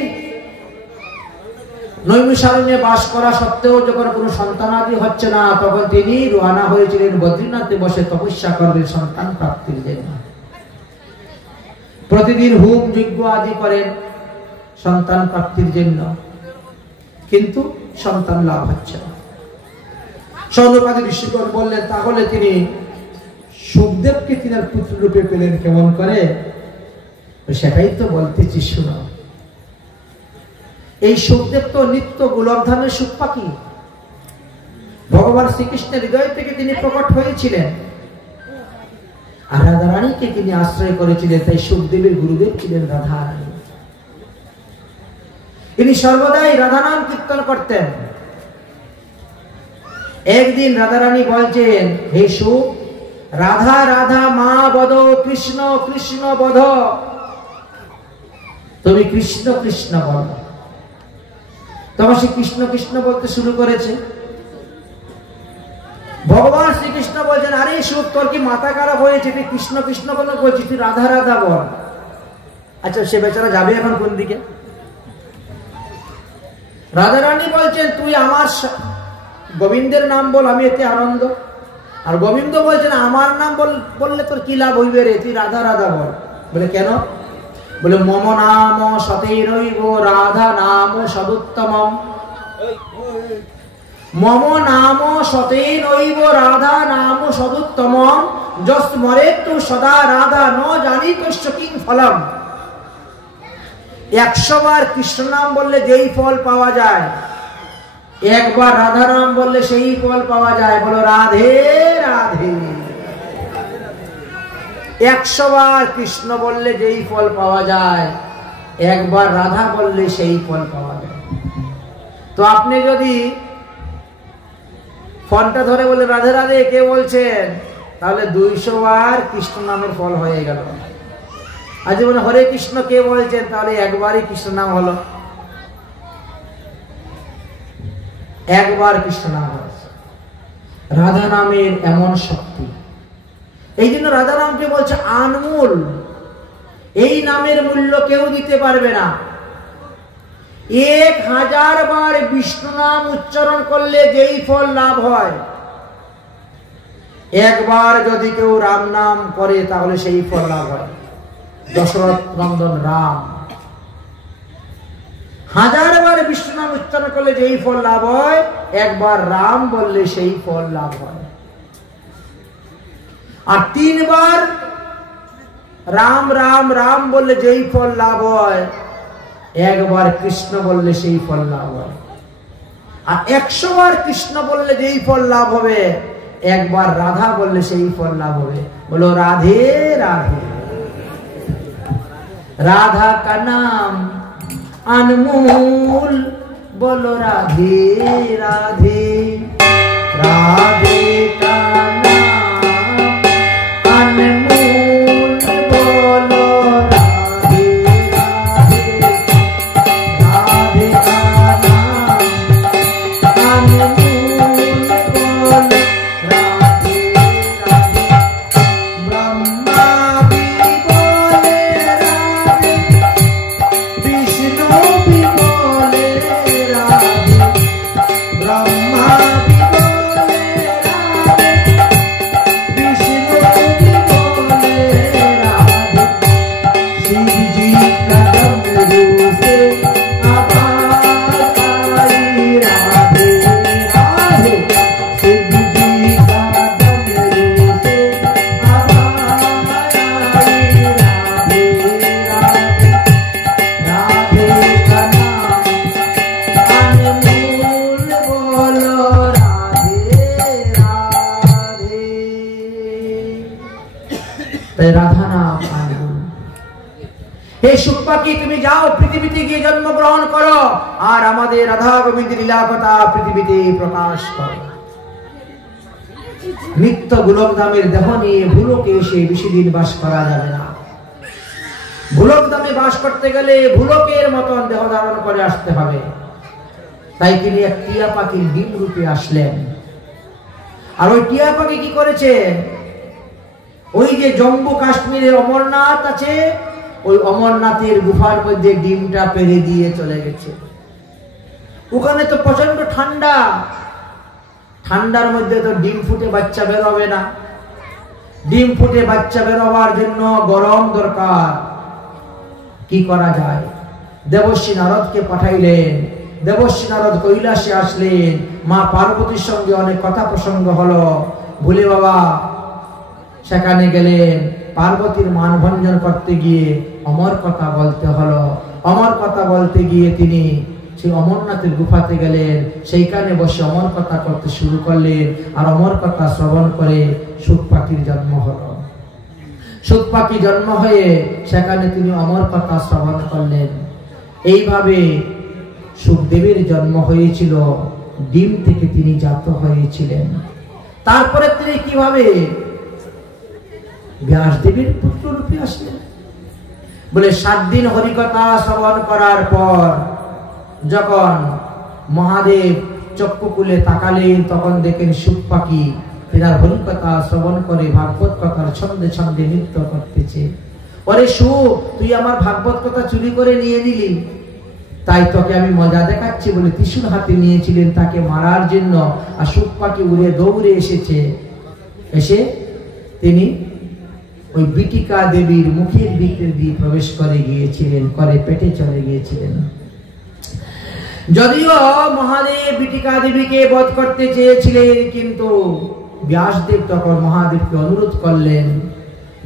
নৈমিষারণ্যে বাস করা সত্ত্বেও যখন কোনো সন্তানাদি হচ্ছে না, তখন তিনি রওনা হয়েছিলেন বদ্রীনাথে বসে তপস্যা করবেন সন্তান প্রাপ্তির জন্য। প্রতিদিন হোম যজ্ঞ আদি করেন সন্তান প্রাপ্তির জন্য, কিন্তু সন্তান লাভ হচ্ছে না। সৌনকাদি ঋষিগণ বললেন, তাহলে তিনি সুখদেবকে তিনার পুত্র রূপে পেলেন কেমন করে? সেটাই তো বলতেছি, শুনো। এই সুখদেব তো নিত্য গোলকধামের সুখ পাখি। ভগবান শ্রীকৃষ্ণের হৃদয় থেকে তিনি প্রকট হয়েছিলেন, আর রাধা রানীকে তিনি আশ্রয় করেছিলেন। তাই সুখদেবের গুরুদেব ছিলেন রাধা রানী। তিনি সর্বদাই রাধা নাম কীর্তন করতেন। একদিন রাধা রানী বলছেন, হে সুখ, রাধা রাধা মা বদ, কৃষ্ণ কৃষ্ণ বধ। তুমি কৃষ্ণ কৃষ্ণ বলো। তখন সে কৃষ্ণ কৃষ্ণ বলতে শুরু করেছে। ভগবান শ্রীকৃষ্ণ বলছেন, আরে সুখ, তোর কি মাথা খারাপ হয়েছে? তুই কৃষ্ণ কৃষ্ণ কেন বলছিস? তুই রাধা রাধা বল। আচ্ছা, সে বেচারা যাবে এখন কোন দিকে? রাধা রানী বলছেন, তুই আমার গোবিন্দের নাম বল, আমি এতে আনন্দ। আর গোবিন্দ বলছেন, আমার নাম বললে তোর কি লাভ হইবে রে? তুই রাধা রাধা বল। বলে কেন? বলে মম নাম সতেরৈব রাধা নাম সদুত্তমম। মম নাম সতেনৈব রাধা নাম সদুত্তমম, যস্মরেতু সদা রাধা ন জানিতস্য কিং ফলম। 100 বার কৃষ্ণ নাম বললে যেই ফল পাওয়া যায়, একবার রাধা নাম বললে সেই ফল পাওয়া যায়। বলো রাধে রাধে। 100 বার কৃষ্ণ বললে যেই ফল পাওয়া যায়, একবার রাধা বললে সেই ফল পাওয়া যায়। তো আপনি যদি ফোনটা ধরে বলে রাধে রাধে কে বলছেন, তাহলে 200 বার কৃষ্ণ নামের ফল হয়ে গেল। আর যেমন হরে কৃষ্ণ কে বলছেন, তাহলে একবারই কৃষ্ণ নাম হলো, একবার কৃষ্ণ নাম হলো। রাধা নামের এমন শক্তি, এই জন্য রাধা নামকে বলছে আনমূল। এই নামের মূল্য কেউ দিতে পারবে না। 1000 বার বিষ্ণু নাম উচ্চারণ করলে যেই ফল লাভ হয়, একবার যদি কেউ রাম নাম করে তাহলে সেই ফল লাভ হয়। দশরথ নন্দন রাম। 1000 বার বিষ্ণু নাম উচ্চারণ করলে যেই ফল লাভ হয়, একবার রাম বললে সেই ফল লাভ হয়। আর 3 বার রাম রাম রাম বললে যেই ফল লাভ হয়, একবার কৃষ্ণ বললে সেই ফল লাভ হয়। আর 100 বার কৃষ্ণ বললে যেই ফল লাভ হবে, একবার রাধা বললে সেই ফল লাভ হবে। বলো রাধে রাধে। राधा का नाम अनमोल, बोलो राधे राधे। राधे का नाम अनमोल, बोलो राधे राधे। राधे का नाम अनमोल, बोलो राधे राधे। ब्रह्मा भी बोले राधे, विष्णु भी बोले राधे। ब्रह्मा भी बोले राधे, विष्णु भी बोले राधे। शिव जी का डमरू से आवाज आई राधे राधे। शिव जी का डमरू से आवाज आई राधे राधे। राधे का नाम अनमोल, बोलो राधे राधे। তাই রাধা নাম আনমোল। হে সুখপাখি, তুমি যাও পৃথিবীতে গিয়ে জন্মগ্রহণ করো, আর আমাদের রাধা গোবিন্দ লীলা কথা পৃথিবীতে প্রকাশ করো। নিত্য গোলক ধামের দেহ নিয়ে ভুলোকে এসে বেশি দিন বাস করা যাবে না। ভুলক ধামে বাস করতে গেলে ভুলকের মতন দেহ ধারণ করে আসতে হবে। তাই তিনি এক টিয়া পাখির ডিম রূপে আসলেন। আর ওই টিয়া পাখি কি করেছে, ওই যে জম্মু কাশ্মীরের অমরনাথ আছে, ওই অমরনাথের গুফার মধ্যে ডিমটা পেরে দিয়ে চলে গেছে। ওখানে তো প্রচন্ড ঠান্ডা, ঠান্ডার মধ্যে তো ডিম ফুটে বাচ্চা বের হবে না। ডিম ফুটে বাচ্চা বের হওয়ার জন্য গরম দরকার। কি করা যায়? দেবশ্রী নারদকে পাঠাইলেন। দেবশ্রী নারদ কৈলাসে আসলেন। মা পার্বতীর সঙ্গে অনেক কথা প্রসঙ্গ হলো। ভোলে বাবা সেখানে গেলেন। পার্বতীর মানভঞ্জন করতে গিয়ে অমর কথা বলতে হলো। অমর কথা বলতে গিয়ে তিনি সেই অমরনাথের গুফাতে গেলেন। সেইখানে বসে অমর কথা করতে শুরু করলেন। আর অমর কথা শ্রবণ করে সুখ পাখির জন্ম হলো। সুখ পাখি জন্ম হয়ে সেখানে তিনি অমর কথা শ্রবণ করলেন। এইভাবে সুখদেবের জন্ম হয়েছিল। ডিম থেকে তিনি জাত হয়েছিলেন। তারপরে তিনি কিভাবে ব্যাসদেবের পুত্র রূপে আসলেন? বলে 7 দিন হরিকথা শ্রবণ করার পর যখন মহাদেব চক্ষু খুলে তাকালেন, তখন দেখেন সুখ পাখি এনার হরিকথা শ্রবণ করে ভাগবত কথার ছন্দে ছন্দে নৃত্য করতেছে। ওরে সুখ, তুই আমার ভাগবত কথা চুরি করে নিয়ে নিলি, তাই তোকে আমি মজা দেখাচ্ছি বলে ত্রিশূল হাতে নিয়েছিলেন তাকে মারার জন্য। আর সুখ পাখি উড়ে দৌড়ে এসেছে। এসে তিনি ওই বিটিকা দেবীর মুখের ভিতর দিয়ে প্রবেশ করে গিয়েছিলেন, করে পেটে চলে গিয়েছিলেন। যদিও মহাদেব বিটিকা দেবীকে বধ করতে চেয়েছিলেন, কিন্তু ব্যাসদেব তখন মহাদেবকে অনুরোধ করলেন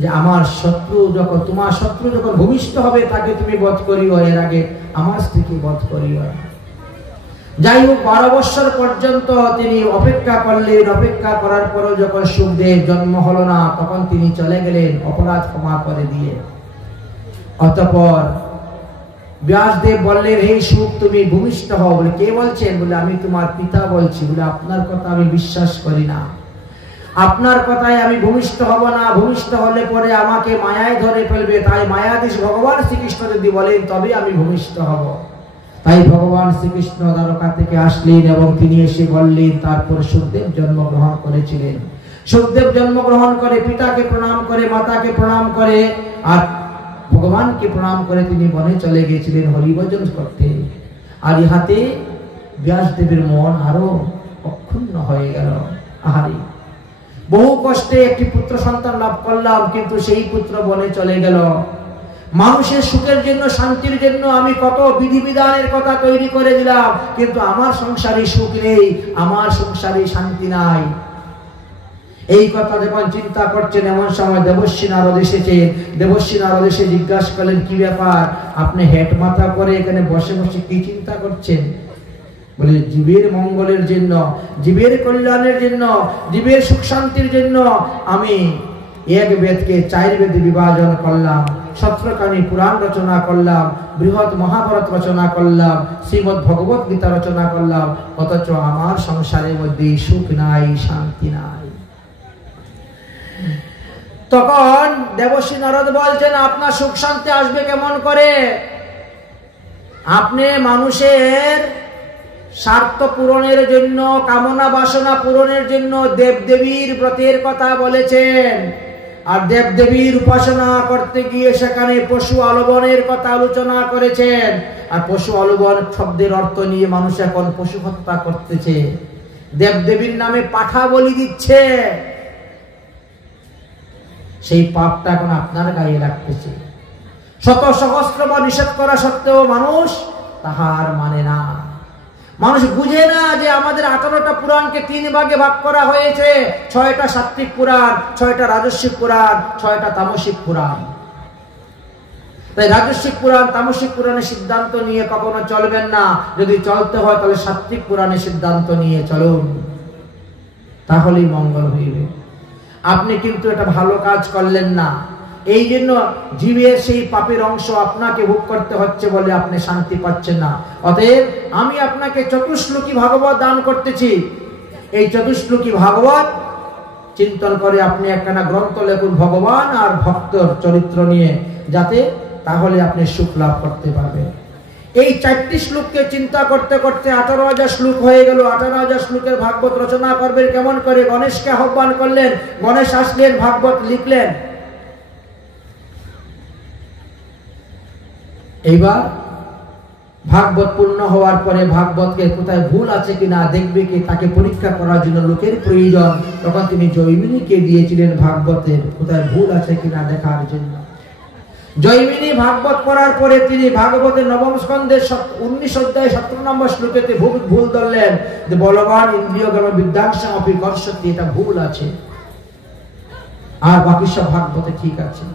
যে আমার শত্রু যখন, তোমার শত্রু যখন ভূমিষ্ঠ হবে তাকে তুমি বধ করিও, এর আগে আমার স্ত্রীকে বধ করিও। যাই হোক 12 বৎসর পর্যন্ত তিনি অপেক্ষা করলেন। অপেক্ষা করার পরও যখন সুখদেব জন্ম হলো না, তখন তিনি চলে গেলেন অপরাধ ক্ষমা করে দিয়ে। অতঃপর ব্যাসদেব বললেন, হে সুখ, তুমি ভূমিষ্ঠ হও। বলে কে বলছেন? বলে আমি তোমার পিতা বলছি। বলে আপনার কথা আমি বিশ্বাস করি না, আপনার কথায় আমি ভূমিষ্ঠ হব না। ভূমিষ্ঠ হলে পরে আমাকে মায়ায় ধরে ফেলবে, তাই মায়াধীশ ভগবান শ্রীকৃষ্ণ যদি বলেন তবে আমি ভূমিষ্ঠ হব। তাই ভগবান শ্রীকৃষ্ণ দ্বারকা থেকে আসলেন এবং তিনি এসে বললেন। তারপর সুখদেব জন্মগ্রহণ করেছিলেন। সুখদেব জন্মগ্রহণ করে পিতাকে প্রণাম করে, মাতাকে প্রণাম করে, আর ভগবানকে প্রণাম করে তিনি বনে চলে গিয়েছিলেন হরিভজন করতে। আর ইহাতে ব্যাসদেবের মন আরো অক্ষুণ্ণ হয়ে গেল। আহারে, বহু কষ্টে একটি পুত্র সন্তান লাভ করলাম, কিন্তু সেই পুত্র বনে চলে গেল। মানুষের সুখের জন্য, শান্তির জন্য আমি কত বিধিবিধানের কথা তৈরি করে দিলাম, কিন্তু আমার সংসারে সুখ নেই, আমার সংসারে শান্তি নাই। এই কথা যখন চিন্তা করছেন, এমন সময় দেবশ্রী নারদ এসেছে। দেবশ্রী নারদ এসে জিজ্ঞাসা করলেন, কি ব্যাপার, আপনি হেট মাথা করে এখানে বসে বসে কি চিন্তা করছেন? বলে জীবের মঙ্গলের জন্য, জীবের কল্যাণের জন্য, জীবের সুখ শান্তির জন্য আমি এক বেদকে 4 বেদে বিভাজন করলাম, 17খানি পুরাণ রচনা করলাম, বৃহৎ মহাভারত রচনা করলাম, শ্রীমৎ ভগবত গীতা রচনা করলাম, অথচ আমার সংসারের মধ্যে সুখ নাই, শান্তি নাই। তখন দেবশ্রী নারদ বলছেন, আপনার সুখ শান্তি আসবে কেমন করে? আপনি মানুষের স্বার্থ পূরণের জন্য, কামনা বাসনা পূরণের জন্য দেবদেবীর ব্রতের কথা বলেছেন। আর দেবদেবীর উপাসনা করতে গিয়ে সেখানে পশু আলোবনের কথা আলোচনা করেছেন। আর পশু আলোবন শব্দের অর্থ নিয়ে মানুষ এখন পশু হত্যা করতেছে, দেবদেবীর নামে পাঠা বলি দিচ্ছে। সেই পাপটা এখন আপনার গায়ে লাগতেছে। শত সহস্রবার নিষেধ করা সত্ত্বেও মানুষ তাহার মানে না। মানুষ বুঝে না যে আমাদের 18টা পুরাণকে 3 ভাগে ভাগ করা হয়েছে। 6টা সাত্বিক পুরাণ, 6টা রাজস্বিক পুরাণ, 6টা তামসিক পুরাণ। তাই রাজস্বিক পুরাণ, তামসিক পুরাণের সিদ্ধান্ত নিয়ে কখনো চলবেন না। যদি চলতে হয় তাহলে সাত্বিক পুরাণের সিদ্ধান্ত নিয়ে চলুন, তাহলেই মঙ্গল হইবে। আপনি কিন্তু এটা ভালো কাজ করলেন না, এই জন্য জীবের সেই পাপের অংশ আপনাকে ভোগ করতে হচ্ছে বলে আপনি শান্তি পাচ্ছেন না। অতএব আমি আপনাকে চতুশ্লোকী ভাগবত দান করতেছি। এই চতুশ্লোকী ভাগবত চিন্তন করে আপনি একখানা গ্রন্থ লেখুন ভগবান আর ভক্তর চরিত্র নিয়ে, যাতে তাহলে আপনি সুখ লাভ করতে পারবেন। এই 4টি শ্লোককে চিন্তা করতে করতে 18,000 শ্লোক হয়ে গেল। 18,000 শ্লোকের ভাগবত রচনা করবেন কেমন করে? গণেশকে আহ্বান করলেন, গণেশ আসলেন, ভাগবত লিখলেন। এইবার ভাগবত পূর্ণ হওয়ার পরে ভাগবতকে কোথায় ভুল আছে কিনা দেখবে কি, তাকে পরীক্ষা করার জন্য লোকের প্রয়োজন। তখন তিনি জৈমিনীকে দিয়েছিলেন ভাগবতের কোথায় ভুল আছে কিনা দেখার জন্য। জৈমিনী ভাগবত পড়ার পরে তিনি ভাগবতের নবম স্কন্ধের 19 অধ্যায় 17 নম্বর শ্লোকেতে ভুল ধরলেন যে বলবান ইন্দ্রিয় গণ বিদ্যাংশং অপি কর্ষতি, এটা ভুল আছে, আর বাকি সব ভাগবতে ঠিক আছে।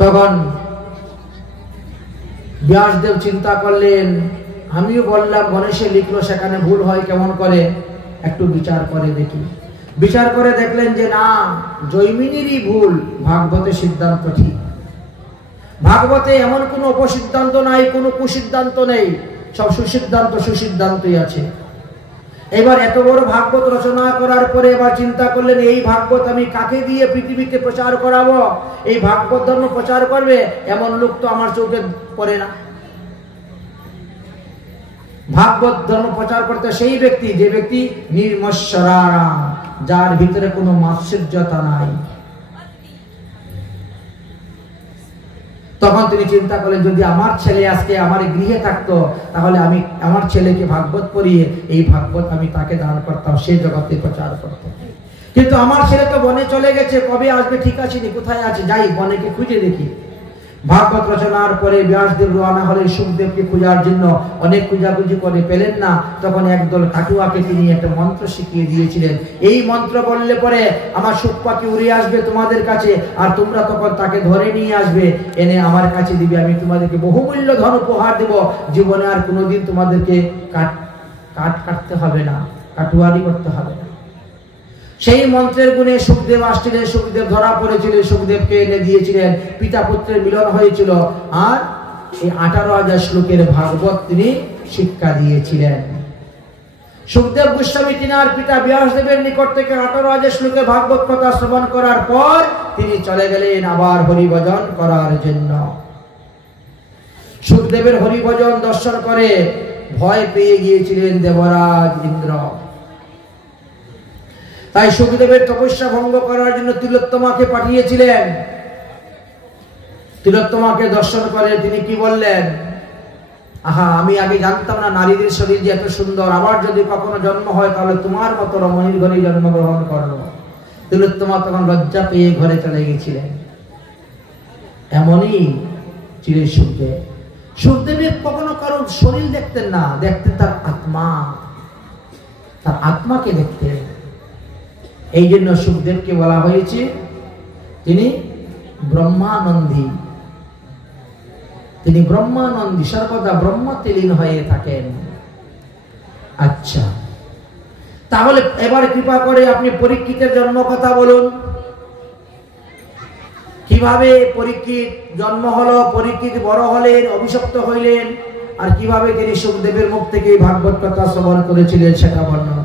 তখন ব্যাসদেব চিন্তা করলেন, আমিও বললাম গণেশে লিখলো, সেখানে ভুল হয় কেমন করে, একটু বিচার করে দেখি। বিচার করে দেখলেন যে না, জৈমিনীরই ভুল, ভাগবতের সিদ্ধান্ত ঠিক। ভাগবতে এমন কোনো অপসিদ্ধান্ত নাই, কোনো কুসিদ্ধান্ত নেই, সব সুসিদ্ধান্তই আছে। এবার এত বড় ভাগবত রচনা করার পরে এবার চিন্তা করলেন, এই ভাগবত আমি কাকে দিয়ে পৃথিবীতে প্রচার করাবো? এই ভাগবত ধর্ম প্রচার করবে এমন লোক তো আমার চোখে পড়ে না। ভাগবত ধর্ম প্রচার করতে সেই ব্যক্তি, যে ব্যক্তি নির্মৎসরারা, যার ভিতরে কোনো মাৎসর্যতা নাই। তখন তিনি চিন্তা করলেন, যদি আমার ছেলে আজকে আমার গৃহে থাকতো, তাহলে আমি আমার ছেলেকে ভাগবত পড়িয়ে এই ভাগবত আমি তাকে দান করতাম, সে জগতে প্রচার করত। কিন্তু আমার ছেলে তো বনে চলে গেছে, কবে আসবে ঠিক আছে, কোথায় আছে, যাই বনেকে খুঁজে দেখি। ভাগবত রচনার পরে ব্যাসদেব রওনা হলেন সুখদেবকে খোঁজার জন্য। অনেক খোঁজাখুঁজি করে পেলেন না, তখন একদল কাটুয়াকে তিনি একটা মন্ত্র শিখিয়ে দিয়েছিলেন। এই মন্ত্র বললে পরে আমার সুখ পাখি উড়ে আসবে তোমাদের কাছে, আর তোমরা তখন তাকে ধরে নিয়ে আসবে, এনে আমার কাছে দিবে, আমি তোমাদেরকে বহুমূল্য ধন উপহার দেব, জীবনে আর কোনোদিন তোমাদেরকে কাটতে হবে না, কাটুয়ারি করতে হবে না। সেই মন্ত্রের গুণে সুখদেব আসছিলেন, সুখদেব ধরা পড়েছিলেন, সুখদেবকে এনে দিয়েছিলেন, পিতা পুত্রের মিলন হয়েছিল, আর এই 18,000 শ্লোকের ভাগবত তিনি শিক্ষা দিয়েছিলেন। সুখদেব গোস্বামী তিনার পিতা ব্যাসদেবের নিকট থেকে 18,000 শ্লোকের ভাগবত কথা শ্রবণ করার পর তিনি চলে গেলেন আবার হরিভজন করার জন্য। সুখদেবের হরিভজন দর্শন করে ভয় পেয়ে গিয়েছিলেন দেবরাজ ইন্দ্র। তাই সুখদেবের তপস্যা ভঙ্গ করার জন্য তিলোত্তমাকে পাঠিয়েছিলেন। তিলোত্তমাকে দর্শন করে তিনি কি বললেন, আহা, আমি আগে জানতাম না নারীদের শরীর যে এত সুন্দর, আবার যদি কখনো জন্ম হয় তাহলে তোমার মতো রমণীর ঘরে জন্মগ্রহণ করবো। তিলোত্তমা তখন লজ্জা পেয়ে ঘরে চলে গেছিলেন। এমনই ছিলেন সুখদেব। সুখদেবের কখনো কারোর শরীর দেখতেন না, দেখতেন তার আত্মা, তার আত্মাকে দেখতেন। এই জন্য সুখদেবকে বলা হয়েছে তিনি ব্রহ্মানন্দী। তিনি ব্রহ্মানন্দী, সর্বদা ব্রহ্মতে লীন হয়ে থাকেন। আচ্ছা, তাহলে এবার কৃপা করে আপনি পরীক্ষিতের জন্ম কথা বলুন। কিভাবে পরীক্ষিত জন্ম হলো, পরীক্ষিত বড় হলেন, অভিশপ্ত হইলেন, আর কিভাবে তিনি সুখদেবের মুখ থেকে ভাগবত কথা শ্রবণ করেছিলেন সেটা বর্ণনা